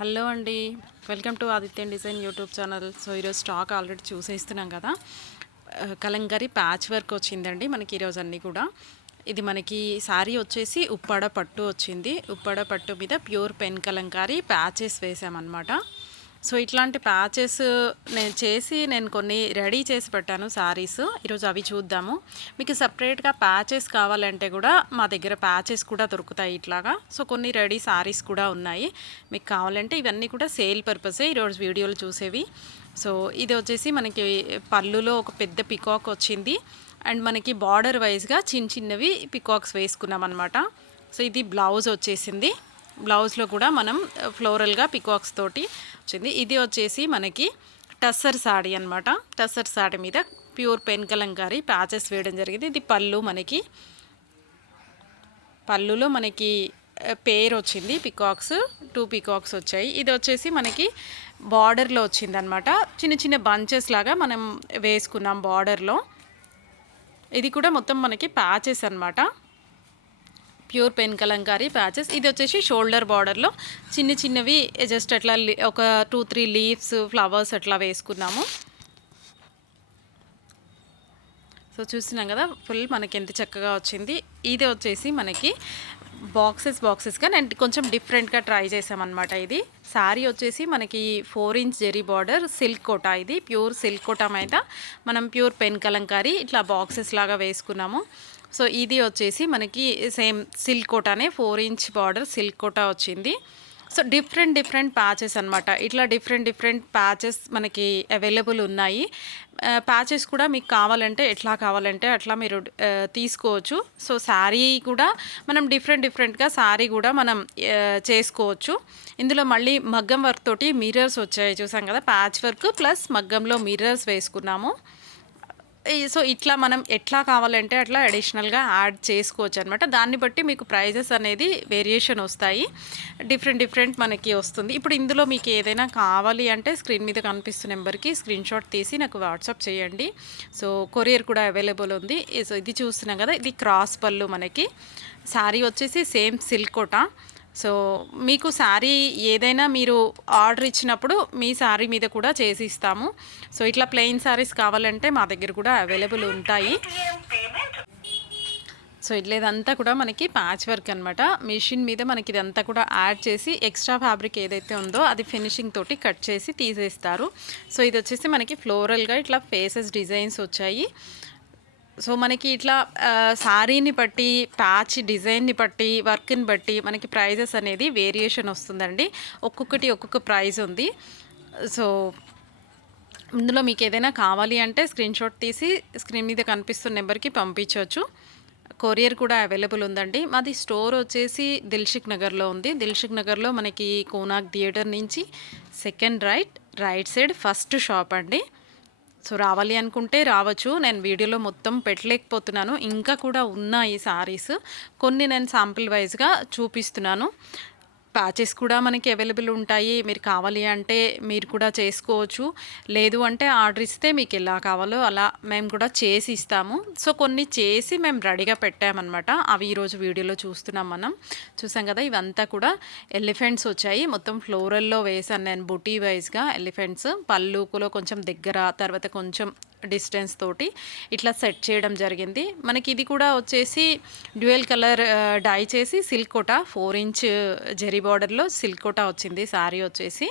Hello అండి, welcome to Adityan design YouTube channel. So ఈరోజు stock already చూసేస్తున్నాం కదా. కలంకారీ ప్యాచ్ వర్క్ వచ్చిందండి మనకి ఈరోజు అన్నీ కూడా. ఇది మనకి శారీ వచ్చేసి ఉప్పాడ పట్టు వచ్చింది. ఉప్పాడ పట్టు మీద ప్యూర్ పెన్ కలంకారీ ప్యాచెస్ వేసామన్నమాట. సో ఇట్లాంటి ప్యాచెస్ నేను కొన్ని రెడీ చేసి పెట్టాను శారీస్. ఈరోజు అవి చూద్దాము. మీకు సపరేట్గా ప్యాచెస్ కావాలంటే కూడా మా దగ్గర ప్యాచెస్ కూడా దొరుకుతాయి ఇట్లాగా. సో కొన్ని రెడీ శారీస్ కూడా ఉన్నాయి. మీకు కావాలంటే ఇవన్నీ కూడా సేల్ పర్పసే ఈరోజు వీడియోలు చూసేవి. సో ఇది వచ్చేసి మనకి పళ్ళులో ఒక పెద్ద పికాక్ వచ్చింది. అండ్ మనకి బార్డర్ వైజ్గా చిన్న చిన్నవి పికాక్స్ వేసుకున్నాం అనమాట. సో ఇది బ్లౌజ్ వచ్చేసింది. బ్లౌజ్లో కూడా మనం ఫ్లోరల్గా పికాక్స్ తోటి వచ్చింది. ఇది వచ్చేసి మనకి టస్సర్ సాడీ అనమాట. టస్సర్ సాడీ మీద ప్యూర్ పెన్ కలంకారీ ప్యాచెస్ వేయడం జరిగింది. ఇది పళ్ళులో మనకి పేర్ వచ్చింది. పికాక్స్ 2 పికాక్స్ వచ్చాయి. ఇది వచ్చేసి మనకి బార్డర్లో వచ్చింది అనమాట. చిన్న చిన్న బంచెస్ లాగా మనం వేసుకున్నాం బార్డర్లో. ఇది కూడా మొత్తం మనకి ప్యాచెస్ అనమాట. Pure pen Kalamkari patches. ఇది వచ్చేసి షోల్డర్ బార్డర్లో చిన్న చిన్నవి జస్ట్ అట్లా ఒక 2-3 లీవ్స్ ఫ్లవర్స్ అట్లా వేసుకున్నాము. సో చూస్తున్నాం కదా ఫుల్ మనకి ఎంత చక్కగా వచ్చింది. ఇది వచ్చేసి మనకి బాక్సెస్గా నేను కొంచెం డిఫరెంట్గా ట్రై చేసామన్నమాట. ఇది శారీ వచ్చేసి మనకి 4 inch zari border silk Kota. ఇది ప్యూర్ సిల్క్ కోటా మీద మనం ప్యూర్ పెన్ కలంకారీ ఇట్లా బాక్సెస్ లాగా వేసుకున్నాము. సో ఇది వచ్చేసి మనకి సేమ్ సిల్క్ కోటానే 4 ఇంచ్ బార్డర్ సిల్క్ కోటా వచ్చింది. సో డిఫరెంట్ ప్యాచెస్ అనమాట. ఇట్లా డిఫరెంట్ ప్యాచెస్ మనకి అవైలబుల్ ఉన్నాయి. ప్యాచెస్ కూడా మీకు ఎట్లా కావాలంటే అట్లా మీరు తీసుకోవచ్చు. సో శారీ కూడా మనం డిఫరెంట్గా శారీ కూడా మనం చేసుకోవచ్చు. ఇందులో మళ్ళీ మగ్గం వర్క్ తోటి మిర్రర్స్ వచ్చాయి చూసాం కదా. ప్యాచ్ వర్క్ ప్లస్ మగ్గంలో మిర్రర్స్ వేసుకున్నాము. సో ఇట్లా మనం ఎట్లా కావాలంటే అట్లా అడిషనల్గా యాడ్ చేసుకోవచ్చు అనమాట. దాన్ని బట్టి మీకు ప్రైజెస్ అనేది వేరియేషన్ వస్తాయి. డిఫరెంట్ మనకి వస్తుంది. ఇప్పుడు ఇందులో మీకు ఏదైనా కావాలి అంటే స్క్రీన్ మీద కనిపిస్తున్న నెంబర్కి స్క్రీన్ షాట్ తీసి నాకు వాట్సాప్ చేయండి. సో కొరియర్ కూడా అవైలబుల్ ఉంది. సో ఇది చూస్తున్నాం కదా, ఇది క్రాస్ పళ్ళు. మనకి శారీ వచ్చేసి సేమ్ సిల్క్ కోటా. సో మీకు శారీ ఏదైనా మీరు ఆర్డర్ ఇచ్చినప్పుడు మీ శారీ మీద కూడా చేసి ఇస్తాము. సో ఇట్లా ప్లెయిన్ శారీస్ కావాలంటే మా దగ్గర కూడా అవైలబుల్ ఉంటాయి. సో ఇదంతా కూడా మనకి ప్యాచ్ వర్క్ అనమాట. మిషన్ మీద మనకి ఇదంతా కూడా యాడ్ చేసి ఎక్స్ట్రా ఫ్యాబ్రిక్ ఏదైతే ఉందో అది ఫినిషింగ్ తోటి కట్ చేసి తీసేస్తారు. సో ఇది వచ్చేసి మనకి ఫ్లోరల్గా ఇట్లా ఫేసెస్ డిజైన్స్ వచ్చాయి. సో మనకి ఇట్లా శారీని బట్టి ప్యాచ్ డిజైన్ని బట్టి వర్క్ని బట్టి మనకి ప్రైజెస్ అనేది వేరియేషన్ వస్తుందండి. ఒక్కొక్క ప్రైజ్ ఉంది. సో ఇందులో మీకు ఏదైనా కావాలి అంటే స్క్రీన్ షాట్ తీసి స్క్రీన్ మీద కనిపిస్తున్న నెంబర్కి పంపించవచ్చు. కొరియర్ కూడా అవైలబుల్ ఉందండి. మాది స్టోర్ వచ్చేసి దిల్షుక్ నగర్లో ఉంది. దిల్షుక్ నగర్లో మనకి కోనాక్ థియేటర్ నుంచి second right side first shop అండి. సో రావాలి అనుకుంటే రావచ్చు. నేను వీడియోలో మొత్తం పెట్టలేకపోతున్నాను. ఇంకా కూడా ఉన్నాయి శారీస్. కొన్ని నేను శాంపిల్ వైజ్గా చూపిస్తున్నాను. ప్యాచెస్ కూడా మనకి అవైలబుల్ ఉంటాయి. మీరు కావాలి అంటే మీరు కూడా చేసుకోవచ్చు. లేదు అంటే ఆర్డర్ ఇస్తే మీకు ఎలా కావాలో అలా మేము కూడా చేసి ఇస్తాము. సో కొన్ని చేసి మేము రెడీగా పెట్టామన్నమాట. అవి ఈరోజు వీడియోలో చూసాం కదా. ఇవంతా కూడా ఎలిఫెంట్స్ వచ్చాయి. మొత్తం ఫ్లోరల్లో వేసాను నేను బుటీ వైజ్గా ఎలిఫెంట్స్. పళ్ళుకులో కొంచెం దగ్గర, తర్వాత కొంచెం డిస్టెన్స్ తోటి ఇట్లా సెట్ చేయడం జరిగింది. మనకి ఇది కూడా వచ్చేసి డ్యూయల్ కలర్ డై చేసి సిల్క్ కోటా 4 ఇంచ్ జెరీ బార్డర్లో సిల్క్ కోటా వచ్చింది శారీ వచ్చేసి.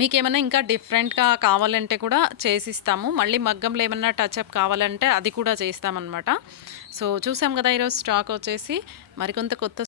మీకు ఏమైనా ఇంకా డిఫరెంట్గా కావాలంటే కూడా చేసిస్తాము. మళ్ళీ మగ్గంలో ఏమన్నా టచ్అప్ కావాలంటే అది కూడా చేస్తామన్నమాట. సో చూసాం కదా ఈరోజు స్టాక్ వచ్చేసి. మరికొంత కొత్త